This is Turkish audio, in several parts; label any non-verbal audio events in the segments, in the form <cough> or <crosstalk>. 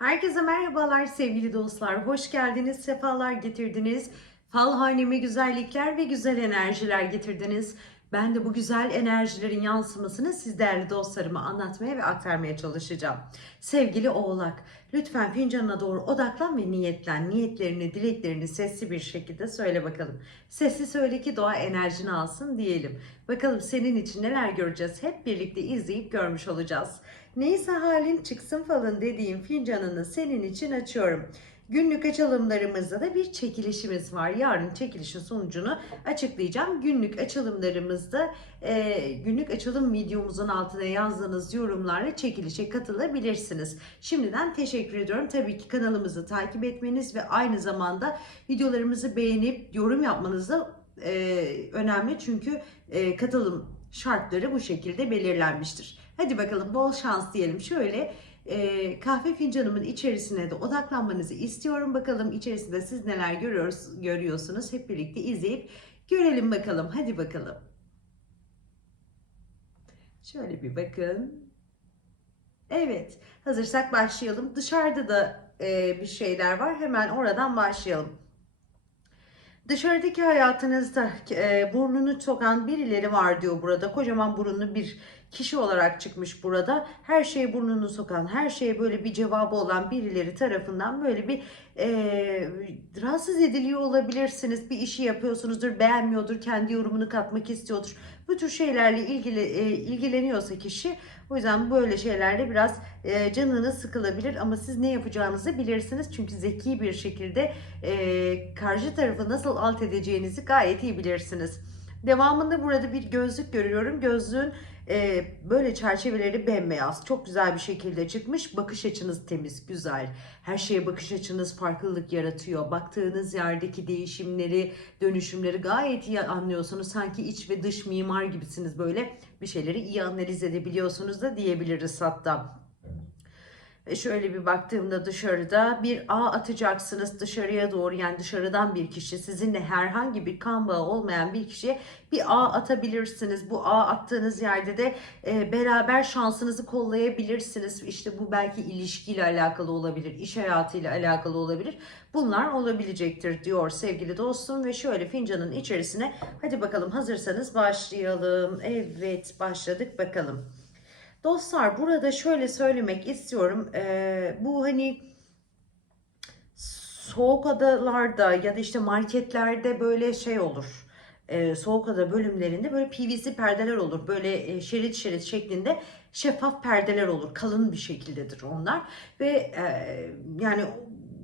Herkese merhabalar sevgili dostlar. Hoş geldiniz, sefalar getirdiniz. Fal haneme güzellikler ve güzel enerjiler getirdiniz. Ben de bu güzel enerjilerin yansımasını siz değerli dostlarıma anlatmaya ve aktarmaya çalışacağım. Sevgili Oğlak, lütfen fincanına doğru odaklan ve niyetlen. Niyetlerini, dileklerini sesli bir şekilde söyle bakalım. Sesli söyle ki doğa enerjini alsın diyelim. Bakalım senin için neler göreceğiz hep birlikte izleyip görmüş olacağız. Neyse halin çıksın falın dediğim fincanını senin için açıyorum. Günlük açılımlarımızda da bir çekilişimiz var. Yarın çekilişin sonucunu açıklayacağım. Günlük açılımlarımızda e, günlük açılım videomuzun altına yazdığınız yorumlarla çekilişe katılabilirsiniz. Şimdiden teşekkür ediyorum. Tabii ki kanalımızı takip etmeniz ve aynı zamanda videolarımızı beğenip yorum yapmanız da e, önemli. Çünkü e, katılım şartları bu şekilde belirlenmiştir. Hadi bakalım bol şans diyelim. Şöyle e, kahve fincanımın içerisine de odaklanmanızı istiyorum. Bakalım içerisinde siz neler görüyoruz, görüyorsunuz. Hep birlikte izleyip görelim bakalım. Hadi bakalım. Şöyle bir bakın. Evet, hazırsak başlayalım. Dışarıda da e, bir şeyler var. Hemen oradan başlayalım. Dışarıdaki hayatınızda e, burnunu sokan birileri var diyor burada. Kocaman burunlu bir kişi olarak çıkmış burada. Her şeye burnunu sokan, her şeye böyle bir cevabı olan birileri tarafından böyle bir e, rahatsız ediliyor olabilirsiniz. Bir işi yapıyorsunuzdur, beğenmiyordur, kendi yorumunu katmak istiyordur. Bu tür şeylerle ilgili e, ilgileniyorsa kişi o yüzden böyle şeylerle biraz e, canınız sıkılabilir ama siz ne yapacağınızı bilirsiniz. Çünkü zeki bir şekilde e, karşı tarafı nasıl alt edeceğinizi gayet iyi bilirsiniz. Devamında burada bir gözlük görüyorum. Gözlüğün e, böyle çerçeveleri bembeyaz. Çok güzel bir şekilde çıkmış. Bakış açınız temiz, güzel. Her şeye bakış açınız farklılık yaratıyor. Baktığınız yerdeki değişimleri, dönüşümleri gayet iyi anlıyorsunuz. Sanki iç ve dış mimar gibisiniz böyle. Bir şeyleri iyi analiz edebiliyorsunuz da diyebiliriz hatta. Ve şöyle bir baktığımda dışarıda bir ağ atacaksınız dışarıya doğru yani dışarıdan bir kişi sizinle herhangi bir kan bağı olmayan bir kişiye bir ağ atabilirsiniz. Bu ağ attığınız yerde de e, beraber şansınızı kollayabilirsiniz. İşte bu belki ilişkiyle alakalı olabilir, iş hayatıyla alakalı olabilir. Bunlar olabilecektir diyor sevgili dostum ve şöyle fincanın içerisine hadi bakalım hazırsanız başlayalım. Evet başladık bakalım. Dostlar burada şöyle söylemek istiyorum. Ee, bu hani soğuk adalarda ya da işte marketlerde böyle şey olur. Ee, soğuk ada bölümlerinde böyle PVC perdeler olur. Böyle e, şerit şerit şeklinde şeffaf perdeler olur. Kalın bir şekildedir onlar. Ve e, yani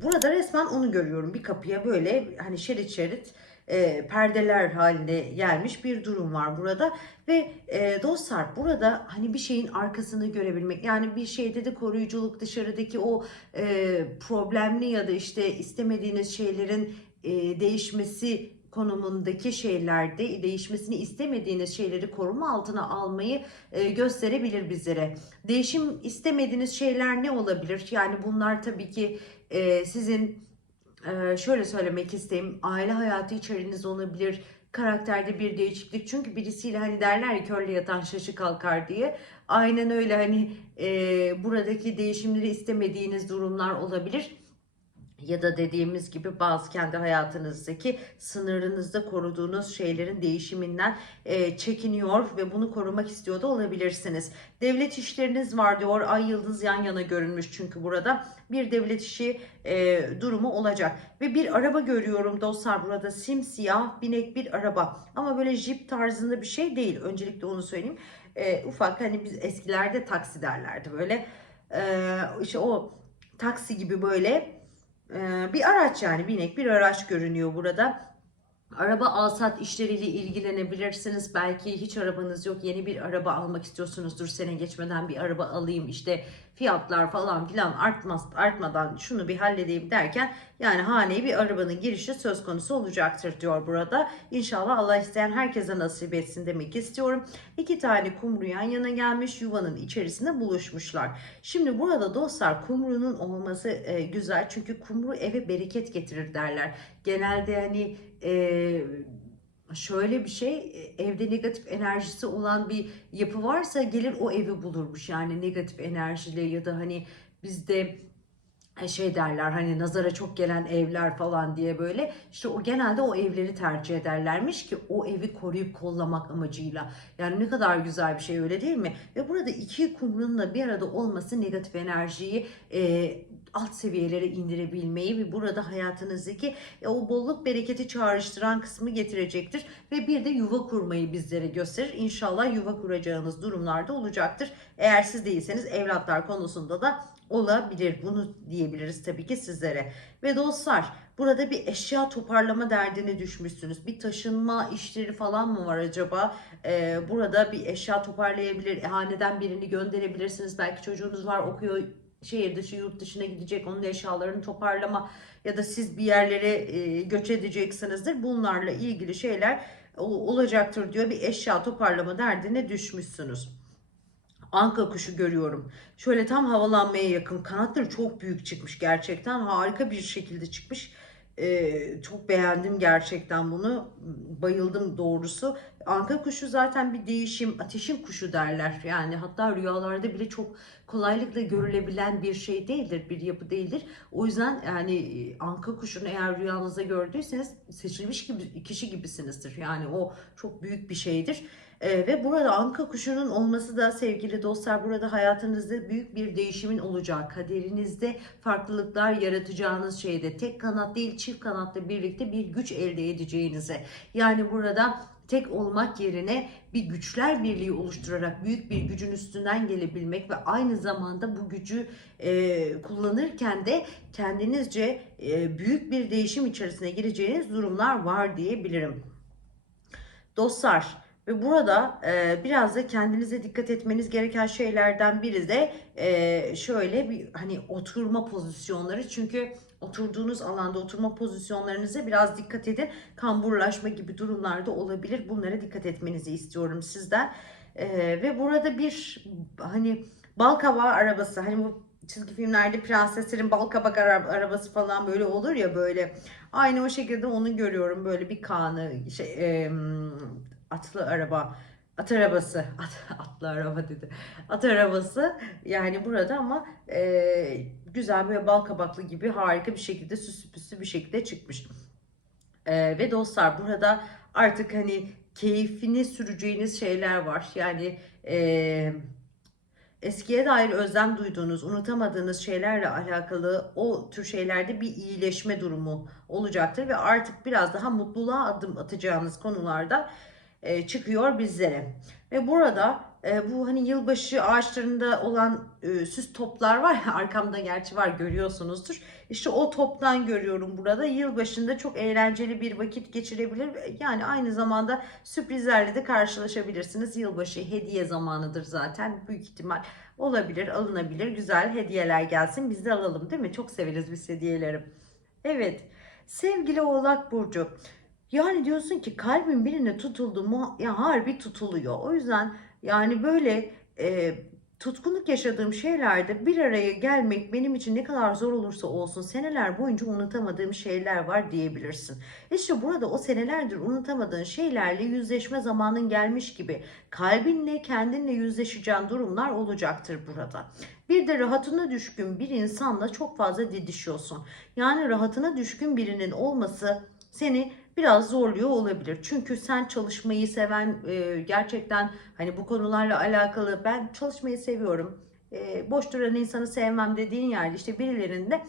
burada resmen onu görüyorum. Bir kapıya böyle hani şerit şerit e, perdeler halinde gelmiş bir durum var burada ve e, dostlar burada hani bir şeyin arkasını görebilmek yani bir şeyde de koruyuculuk dışarıdaki o e, problemli ya da işte istemediğiniz şeylerin e, değişmesi konumundaki şeylerde değişmesini istemediğiniz şeyleri koruma altına almayı e, gösterebilir bizlere. Değişim istemediğiniz şeyler ne olabilir? Yani bunlar tabii ki e, sizin ee, şöyle söylemek isteyeyim. Aile hayatı içerinizde olabilir. Karakterde bir değişiklik. Çünkü birisiyle hani derler ya körle yatan şaşı kalkar diye. Aynen öyle hani e, buradaki değişimleri istemediğiniz durumlar olabilir ya da dediğimiz gibi bazı kendi hayatınızdaki sınırınızda koruduğunuz şeylerin değişiminden e, çekiniyor ve bunu korumak istiyor da olabilirsiniz. Devlet işleriniz var diyor. Ay yıldız yan yana görünmüş çünkü burada bir devlet işi e, durumu olacak. Ve bir araba görüyorum dostlar burada simsiyah binek bir araba ama böyle jip tarzında bir şey değil. Öncelikle onu söyleyeyim. E, ufak hani biz eskilerde taksi derlerdi böyle. E, işte o taksi gibi böyle bir araç yani binek bir araç görünüyor burada. Araba alsat işleriyle ilgilenebilirsiniz. Belki hiç arabanız yok. Yeni bir araba almak istiyorsunuzdur. Sene geçmeden bir araba alayım. işte fiyatlar falan filan artmaz, artmadan şunu bir halledeyim derken yani haneye bir arabanın girişi söz konusu olacaktır diyor burada. İnşallah Allah isteyen herkese nasip etsin demek istiyorum. İki tane kumru yan yana gelmiş yuvanın içerisinde buluşmuşlar. Şimdi burada dostlar kumrunun olması e, güzel çünkü kumru eve bereket getirir derler. Genelde hani e, şöyle bir şey evde negatif enerjisi olan bir yapı varsa gelir o evi bulurmuş yani negatif enerjili ya da hani bizde e, şey derler hani nazara çok gelen evler falan diye böyle işte o genelde o evleri tercih ederlermiş ki o evi koruyup kollamak amacıyla. Yani ne kadar güzel bir şey öyle değil mi? Ve burada iki kumrunun da bir arada olması negatif enerjiyi e, alt seviyelere indirebilmeyi ve burada hayatınızdaki e, o bolluk bereketi çağrıştıran kısmı getirecektir. Ve bir de yuva kurmayı bizlere gösterir. İnşallah yuva kuracağınız durumlarda olacaktır. Eğer siz değilseniz evlatlar konusunda da olabilir. Bunu diyebiliriz tabii ki sizlere. Ve dostlar burada bir eşya toparlama derdine düşmüşsünüz. Bir taşınma işleri falan mı var acaba? Ee, burada bir eşya toparlayabilir. Haneden birini gönderebilirsiniz. Belki çocuğunuz var okuyor şehir dışı yurt dışına gidecek onun eşyalarını toparlama ya da siz bir yerlere e, göç edeceksinizdir. Bunlarla ilgili şeyler olacaktır diyor. Bir eşya toparlama derdine düşmüşsünüz. Anka kuşu görüyorum. Şöyle tam havalanmaya yakın. Kanatları çok büyük çıkmış gerçekten. Harika bir şekilde çıkmış. Ee, çok beğendim gerçekten bunu. Bayıldım doğrusu. Anka kuşu zaten bir değişim, ateşin kuşu derler. Yani hatta rüyalarda bile çok kolaylıkla görülebilen bir şey değildir, bir yapı değildir. O yüzden yani anka kuşunu eğer rüyanızda gördüyseniz seçilmiş gibi kişi gibisinizdir. Yani o çok büyük bir şeydir. Ee, ve burada anka kuşunun olması da sevgili dostlar burada hayatınızda büyük bir değişimin olacak. Kaderinizde farklılıklar yaratacağınız şeyde tek kanat değil çift kanatla birlikte bir güç elde edeceğinize. Yani burada tek olmak yerine bir güçler birliği oluşturarak büyük bir gücün üstünden gelebilmek ve aynı zamanda bu gücü e, kullanırken de kendinizce e, büyük bir değişim içerisine gireceğiniz durumlar var diyebilirim. Dostlar ve burada e, biraz da kendinize dikkat etmeniz gereken şeylerden biri de e, şöyle bir hani oturma pozisyonları. Çünkü oturduğunuz alanda oturma pozisyonlarınıza biraz dikkat edin. Kamburlaşma gibi durumlarda olabilir. Bunlara dikkat etmenizi istiyorum sizden. E, ve burada bir hani bal kabağı arabası hani bu çizgi filmlerde prenseslerin bal kabak ara- arabası falan böyle olur ya böyle. Aynı o şekilde onu görüyorum böyle bir kanı şey em, atlı araba at arabası <laughs> at, atlı araba dedi at arabası yani burada ama e, güzel böyle bal kabaklı gibi harika bir şekilde süslü püslü bir şekilde çıkmış. E, ve dostlar burada artık hani keyfini süreceğiniz şeyler var yani e, eskiye dair özlem duyduğunuz, unutamadığınız şeylerle alakalı o tür şeylerde bir iyileşme durumu olacaktır ve artık biraz daha mutluluğa adım atacağınız konularda e, çıkıyor bizlere. Ve burada e, bu hani yılbaşı ağaçlarında olan e, süs toplar var ya <laughs> arkamda gerçi var görüyorsunuzdur. İşte o toptan görüyorum burada. Yılbaşında çok eğlenceli bir vakit geçirebilir. Yani aynı zamanda sürprizlerle de karşılaşabilirsiniz. Yılbaşı hediye zamanıdır zaten. Büyük ihtimal olabilir, alınabilir. Güzel hediyeler gelsin. Biz de alalım değil mi? Çok severiz biz hediyeleri. Evet. Sevgili Oğlak Burcu. Yani diyorsun ki kalbin birine tutuldu mu ya harbi tutuluyor. O yüzden yani böyle e, tutkunluk yaşadığım şeylerde bir araya gelmek benim için ne kadar zor olursa olsun seneler boyunca unutamadığım şeyler var diyebilirsin. İşte burada o senelerdir unutamadığın şeylerle yüzleşme zamanın gelmiş gibi kalbinle kendinle yüzleşeceğin durumlar olacaktır burada. Bir de rahatına düşkün bir insanla çok fazla didişiyorsun. Yani rahatına düşkün birinin olması seni biraz zorluyor olabilir. Çünkü sen çalışmayı seven e, gerçekten hani bu konularla alakalı ben çalışmayı seviyorum. E, boş duran insanı sevmem dediğin yerde işte birilerinin de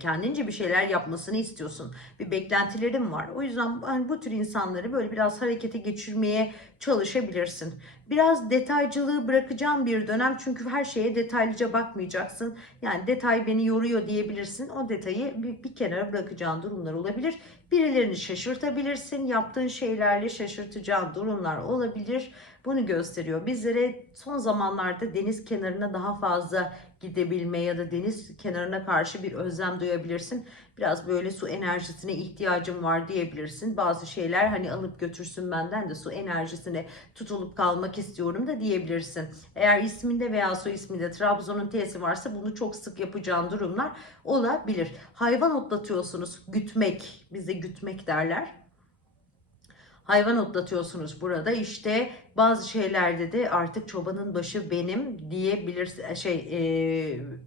kendince bir şeyler yapmasını istiyorsun. Bir beklentilerin var. O yüzden hani bu tür insanları böyle biraz harekete geçirmeye çalışabilirsin. Biraz detaycılığı bırakacağım bir dönem çünkü her şeye detaylıca bakmayacaksın. Yani detay beni yoruyor diyebilirsin. O detayı bir, bir kenara bırakacağın durumlar olabilir. Birilerini şaşırtabilirsin. Yaptığın şeylerle şaşırtacağın durumlar olabilir. Bunu gösteriyor. Bizlere son zamanlarda deniz kenarına daha fazla gidebilme ya da deniz kenarına karşı bir özlem duyabilirsin. Biraz böyle su enerjisine ihtiyacım var diyebilirsin. Bazı şeyler hani alıp götürsün benden de su enerjisine tutulup kalmak istiyorum da diyebilirsin. Eğer isminde veya soy isminde Trabzon'un T'si varsa bunu çok sık yapacağın durumlar olabilir. Hayvan otlatıyorsunuz. Gütmek. Bizde gütmek derler hayvan otlatıyorsunuz burada. İşte bazı şeylerde de artık çobanın başı benim diyebilir şey e,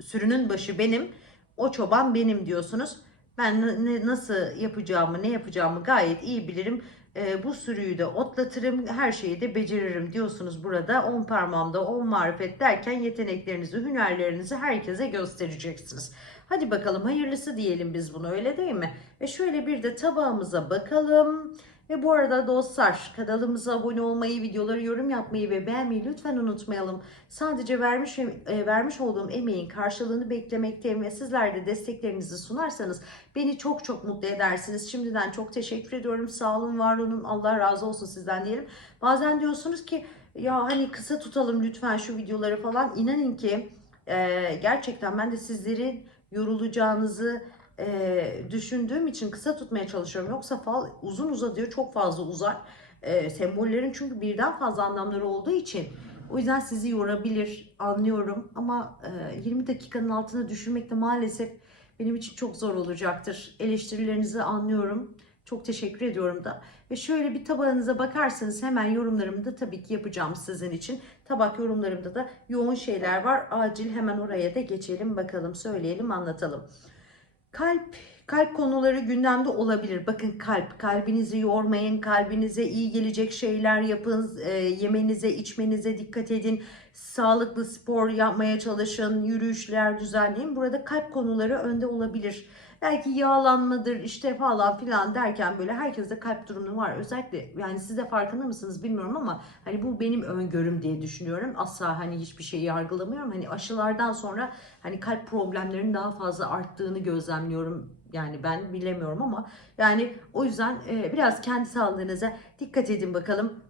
sürünün başı benim O çoban benim diyorsunuz. Ben ne- nasıl yapacağımı, ne yapacağımı gayet iyi bilirim. Ee, bu sürüyü de otlatırım, her şeyi de beceririm diyorsunuz burada. On parmağımda on marifet derken yeteneklerinizi, hünerlerinizi herkese göstereceksiniz. Hadi bakalım hayırlısı diyelim biz bunu öyle değil mi? Ve şöyle bir de tabağımıza bakalım. Ve bu arada dostlar kanalımıza abone olmayı, videoları yorum yapmayı ve beğenmeyi lütfen unutmayalım. Sadece vermiş e, vermiş olduğum emeğin karşılığını beklemekteyim ve sizler de desteklerinizi sunarsanız beni çok çok mutlu edersiniz. Şimdiden çok teşekkür ediyorum. Sağ olun, var olun. Allah razı olsun sizden diyelim. Bazen diyorsunuz ki ya hani kısa tutalım lütfen şu videoları falan. İnanın ki e, gerçekten ben de sizlerin yorulacağınızı e, düşündüğüm için kısa tutmaya çalışıyorum. Yoksa fal uzun uzadığı çok fazla uzar. E, sembollerin çünkü birden fazla anlamları olduğu için o yüzden sizi yorabilir anlıyorum ama e, 20 dakikanın altına düşürmek de maalesef benim için çok zor olacaktır. Eleştirilerinizi anlıyorum. Çok teşekkür ediyorum da. Ve şöyle bir tabağınıza bakarsanız hemen yorumlarımı da tabii ki yapacağım sizin için. Tabak yorumlarımda da yoğun şeyler var. Acil hemen oraya da geçelim bakalım söyleyelim anlatalım. Kalp, kalp konuları gündemde olabilir. Bakın kalp, kalbinizi yormayın, kalbinize iyi gelecek şeyler yapın, e, yemenize, içmenize dikkat edin. Sağlıklı spor yapmaya çalışın, yürüyüşler düzenleyin. Burada kalp konuları önde olabilir. Belki yağlanmadır işte falan filan derken böyle herkeste kalp durumu var. Özellikle yani siz de farkında mısınız bilmiyorum ama hani bu benim öngörüm diye düşünüyorum. Asla hani hiçbir şeyi yargılamıyorum. Hani aşılardan sonra hani kalp problemlerinin daha fazla arttığını gözlemliyorum. Yani ben bilemiyorum ama yani o yüzden e, biraz kendi sağlığınıza dikkat edin bakalım.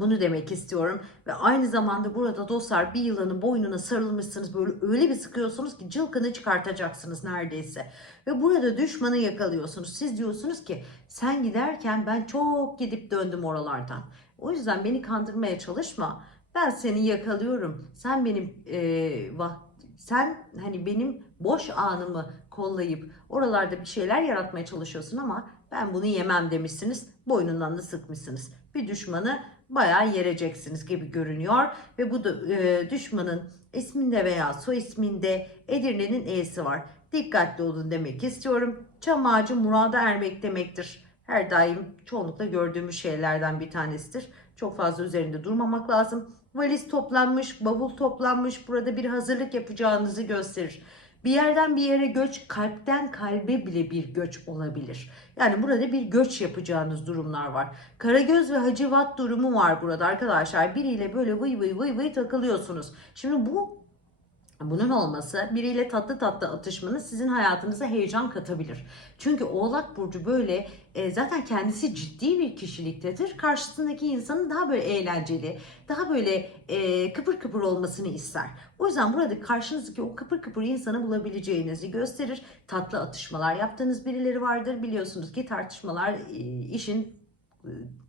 Bunu demek istiyorum. Ve aynı zamanda burada dostlar bir yılanın boynuna sarılmışsınız böyle öyle bir sıkıyorsunuz ki cılkını çıkartacaksınız neredeyse. Ve burada düşmanı yakalıyorsunuz. Siz diyorsunuz ki sen giderken ben çok gidip döndüm oralardan. O yüzden beni kandırmaya çalışma. Ben seni yakalıyorum. Sen benim e, vak- sen hani benim boş anımı kollayıp oralarda bir şeyler yaratmaya çalışıyorsun ama ben bunu yemem demişsiniz. Boynundan da sıkmışsınız. Bir düşmanı bayağı yereceksiniz gibi görünüyor. Ve bu da e, düşmanın isminde veya soy isminde Edirne'nin E'si var. Dikkatli olun demek istiyorum. Çam ağacı murada ermek demektir. Her daim çoğunlukla gördüğümüz şeylerden bir tanesidir. Çok fazla üzerinde durmamak lazım. Valiz toplanmış, bavul toplanmış. Burada bir hazırlık yapacağınızı gösterir. Bir yerden bir yere göç, kalpten kalbe bile bir göç olabilir. Yani burada bir göç yapacağınız durumlar var. Karagöz ve Hacivat durumu var burada arkadaşlar. Biriyle böyle vıy vıy vıy vıy takılıyorsunuz. Şimdi bu bunun olması biriyle tatlı tatlı atışmanız sizin hayatınıza heyecan katabilir. Çünkü Oğlak Burcu böyle e, zaten kendisi ciddi bir kişiliktedir. Karşısındaki insanın daha böyle eğlenceli, daha böyle e, kıpır kıpır olmasını ister. O yüzden burada karşınızdaki o kıpır kıpır insanı bulabileceğinizi gösterir. Tatlı atışmalar yaptığınız birileri vardır. Biliyorsunuz ki tartışmalar e, işin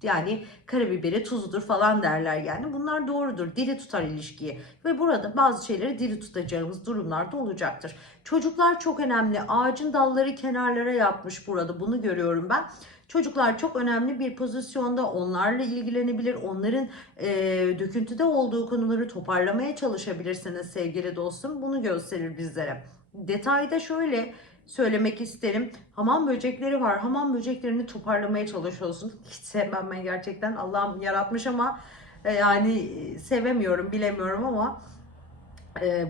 yani karabiberi tuzudur falan derler yani. Bunlar doğrudur. Diri tutar ilişkiyi. Ve burada bazı şeyleri diri tutacağımız durumlar da olacaktır. Çocuklar çok önemli. Ağacın dalları kenarlara yatmış burada. Bunu görüyorum ben. Çocuklar çok önemli bir pozisyonda onlarla ilgilenebilir. Onların e, döküntüde olduğu konuları toparlamaya çalışabilirsiniz sevgili dostum. Bunu gösterir bizlere. Detayda şöyle söylemek isterim. Hamam böcekleri var. Hamam böceklerini toparlamaya çalışıyorsun. Hiç sevmem ben gerçekten. Allah'ım yaratmış ama e, yani sevemiyorum, bilemiyorum ama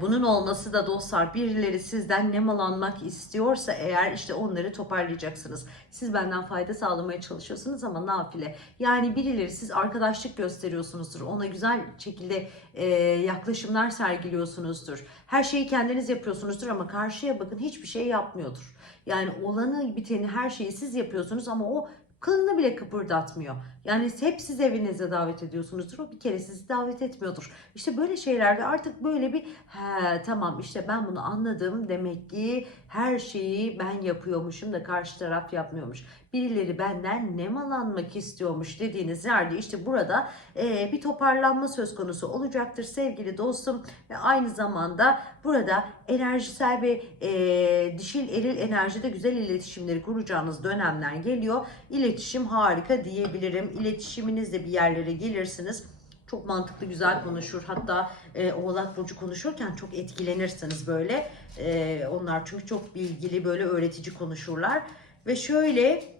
bunun olması da dostlar birileri sizden nemalanmak istiyorsa eğer işte onları toparlayacaksınız. Siz benden fayda sağlamaya çalışıyorsunuz ama nafile. Yani birileri siz arkadaşlık gösteriyorsunuzdur. Ona güzel şekilde e, yaklaşımlar sergiliyorsunuzdur. Her şeyi kendiniz yapıyorsunuzdur ama karşıya bakın hiçbir şey yapmıyordur. Yani olanı biteni her şeyi siz yapıyorsunuz ama o kılını bile kıpırdatmıyor. Yani hep siz evinize davet ediyorsunuzdur. O bir kere sizi davet etmiyordur. İşte böyle şeylerde artık böyle bir he tamam işte ben bunu anladım. Demek ki her şeyi ben yapıyormuşum da karşı taraf yapmıyormuş. Birileri benden nemalanmak istiyormuş dediğiniz yerde işte burada e, bir toparlanma söz konusu olacaktır sevgili dostum. Ve aynı zamanda burada enerjisel ve e, dişil eril enerjide güzel iletişimleri kuracağınız dönemler geliyor. İletişim harika diyebilirim. İletişiminizle bir yerlere gelirsiniz. Çok mantıklı, güzel konuşur. Hatta e, Oğlak Burcu konuşurken çok etkilenirsiniz böyle. E, onlar çünkü çok bilgili, böyle öğretici konuşurlar. Ve şöyle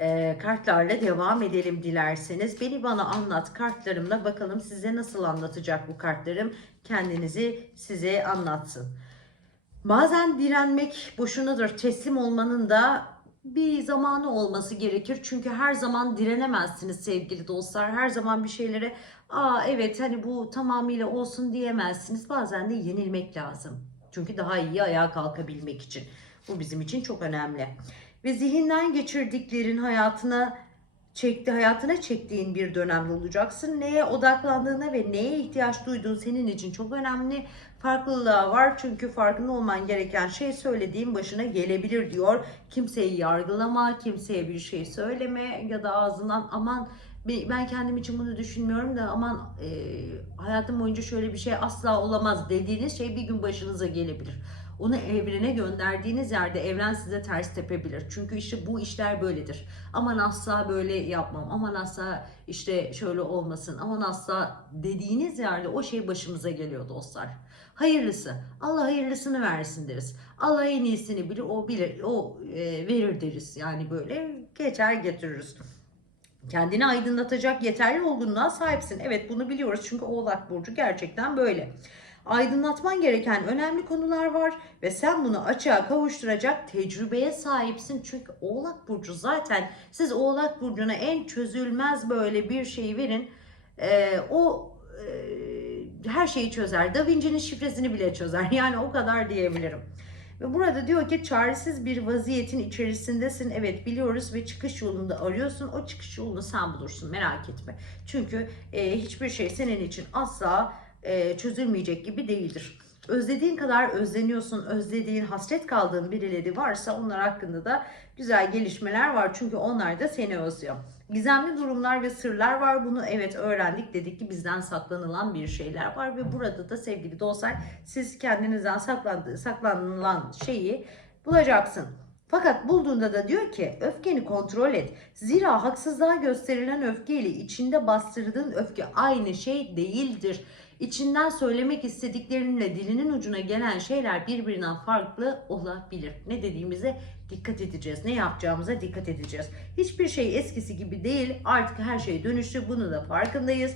e, kartlarla devam edelim dilerseniz. Beni bana anlat kartlarımla bakalım size nasıl anlatacak bu kartlarım. Kendinizi size anlatsın. Bazen direnmek boşunadır. Teslim olmanın da bir zamanı olması gerekir. Çünkü her zaman direnemezsiniz sevgili dostlar. Her zaman bir şeylere aa evet hani bu tamamıyla olsun diyemezsiniz. Bazen de yenilmek lazım. Çünkü daha iyi ayağa kalkabilmek için. Bu bizim için çok önemli. Ve zihinden geçirdiklerin hayatına çekti, hayatına çektiğin bir dönemde olacaksın. Neye odaklandığına ve neye ihtiyaç duyduğun senin için çok önemli. Farklılığa var çünkü farkında olman gereken şey söylediğin başına gelebilir diyor. Kimseyi yargılama, kimseye bir şey söyleme ya da ağzından aman ben kendim için bunu düşünmüyorum da aman e, hayatım boyunca şöyle bir şey asla olamaz dediğiniz şey bir gün başınıza gelebilir. Onu evrene gönderdiğiniz yerde evren size ters tepebilir. Çünkü işte bu işler böyledir. Aman asla böyle yapmam. Aman asla işte şöyle olmasın. Aman asla dediğiniz yerde o şey başımıza geliyor dostlar. Hayırlısı. Allah hayırlısını versin deriz. Allah en iyisini bilir. O bilir. O e, verir deriz. Yani böyle geçer getiririz. Kendini aydınlatacak yeterli olgunluğa sahipsin. Evet bunu biliyoruz çünkü Oğlak Burcu gerçekten böyle aydınlatman gereken önemli konular var ve sen bunu açığa kavuşturacak tecrübeye sahipsin. Çünkü Oğlak Burcu zaten siz Oğlak Burcu'na en çözülmez böyle bir şey verin. Ee, o e, her şeyi çözer. Da Vinci'nin şifresini bile çözer. <laughs> Yani o kadar diyebilirim. Ve burada diyor ki çaresiz bir vaziyetin içerisindesin. Evet biliyoruz ve çıkış yolunda arıyorsun. O çıkış yolunu sen bulursun merak etme. Çünkü e, hiçbir şey senin için asla e, çözülmeyecek gibi değildir. Özlediğin kadar özleniyorsun, özlediğin, hasret kaldığın birileri varsa onlar hakkında da güzel gelişmeler var. Çünkü onlar da seni özlüyor. Gizemli durumlar ve sırlar var. Bunu evet öğrendik dedik ki bizden saklanılan bir şeyler var ve burada da sevgili dostlar siz kendinizden saklandığı, saklanılan şeyi bulacaksın. Fakat bulduğunda da diyor ki öfkeni kontrol et. Zira haksızlığa gösterilen öfkeyle içinde bastırdığın öfke aynı şey değildir. İçinden söylemek istediklerinle dilinin ucuna gelen şeyler birbirinden farklı olabilir. Ne dediğimize dikkat edeceğiz. Ne yapacağımıza dikkat edeceğiz. Hiçbir şey eskisi gibi değil. Artık her şey dönüştü. Bunu da farkındayız.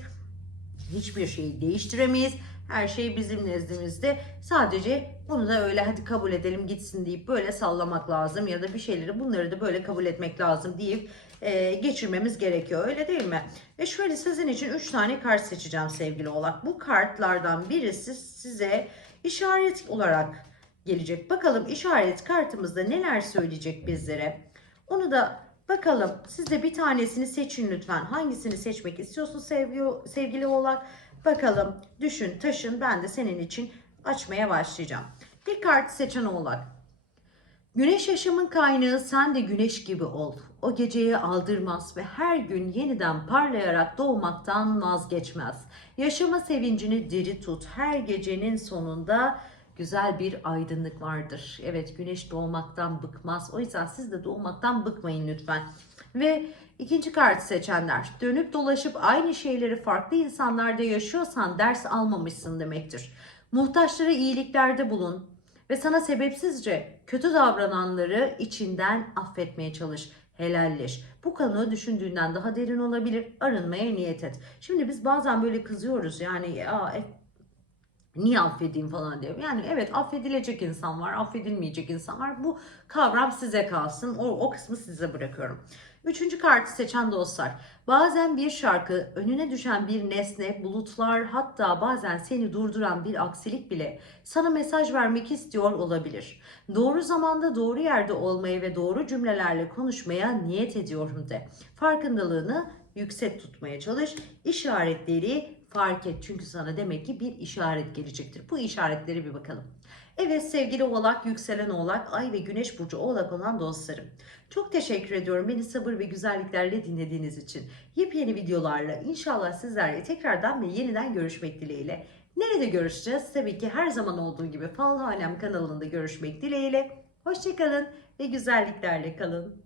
Hiçbir şeyi değiştiremeyiz. Her şey bizim nezdimizde. Sadece bunu da öyle hadi kabul edelim gitsin deyip böyle sallamak lazım ya da bir şeyleri bunları da böyle kabul etmek lazım deyip e, geçirmemiz gerekiyor. Öyle değil mi? Ve şöyle sizin için 3 tane kart seçeceğim sevgili oğlak. Bu kartlardan birisi size işaret olarak gelecek. Bakalım işaret kartımızda neler söyleyecek bizlere. Onu da bakalım. Siz de bir tanesini seçin lütfen. Hangisini seçmek istiyorsun sevgili, sevgili oğlak? Bakalım düşün taşın ben de senin için açmaya başlayacağım. Bir kart seçen oğlak. Güneş yaşamın kaynağı sen de güneş gibi ol. O geceye aldırmaz ve her gün yeniden parlayarak doğmaktan vazgeçmez. Yaşama sevincini diri tut. Her gecenin sonunda güzel bir aydınlık vardır. Evet güneş doğmaktan bıkmaz. O yüzden siz de doğmaktan bıkmayın lütfen. Ve ikinci kartı seçenler. Dönüp dolaşıp aynı şeyleri farklı insanlarda yaşıyorsan ders almamışsın demektir. Muhtaçlara iyiliklerde bulun ve sana sebepsizce kötü davrananları içinden affetmeye çalış. Helalleş. Bu konu düşündüğünden daha derin olabilir. Arınmaya niyet et. Şimdi biz bazen böyle kızıyoruz yani ya e, niye affedeyim falan diye. Yani evet affedilecek insan var, affedilmeyecek insan var. Bu kavram size kalsın. O, o kısmı size bırakıyorum. Üçüncü kartı seçen dostlar. Bazen bir şarkı, önüne düşen bir nesne, bulutlar hatta bazen seni durduran bir aksilik bile sana mesaj vermek istiyor olabilir. Doğru zamanda doğru yerde olmayı ve doğru cümlelerle konuşmaya niyet ediyorum de. Farkındalığını yüksek tutmaya çalış. İşaretleri fark et. Çünkü sana demek ki bir işaret gelecektir. Bu işaretleri bir bakalım. Evet sevgili oğlak, yükselen oğlak, ay ve güneş burcu oğlak olan dostlarım. Çok teşekkür ediyorum beni sabır ve güzelliklerle dinlediğiniz için. Yepyeni videolarla inşallah sizlerle tekrardan ve yeniden görüşmek dileğiyle. Nerede görüşeceğiz? Tabii ki her zaman olduğu gibi Falha Alem kanalında görüşmek dileğiyle. Hoşçakalın ve güzelliklerle kalın.